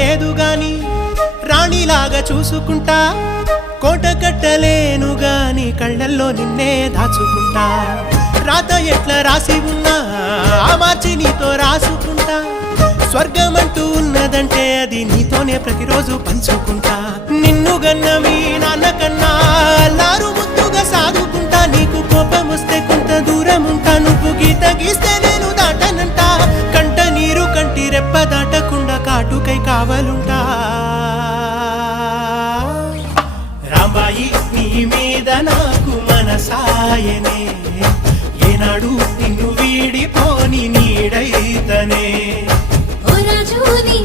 లేదు గాని రాణిలాగా చూసుకుంటా, కోట కట్టలేను గాని కళ్ళల్లో నిన్నే దాచుకుంటా. రాత ఎట్లా రాసి ఉన్నా మార్చి నీతో రాసుకుంటా, స్వర్గమంటూ ఉన్నదంటే అది నీతోనే ప్రతిరోజు పంచుకుంటా. నిన్ను గన్న మీ నాన్న కన్నా లారు ముద్దుగా సాదుకుంటా, నీకు కోపం వస్తే కొంత దూరం ఉంటా, నువ్వు గీత గీస్తే నేను దాటనంట, కంట నీరు కంటి రెప్ప దాటకుండా కాటుకై కావలుంటా. రాంబాయి నీ మీద నాకు మనసాయనే, ఏనాడు నిన్ను వీడిపోని నీడైతనే. ఓ రాజు నీ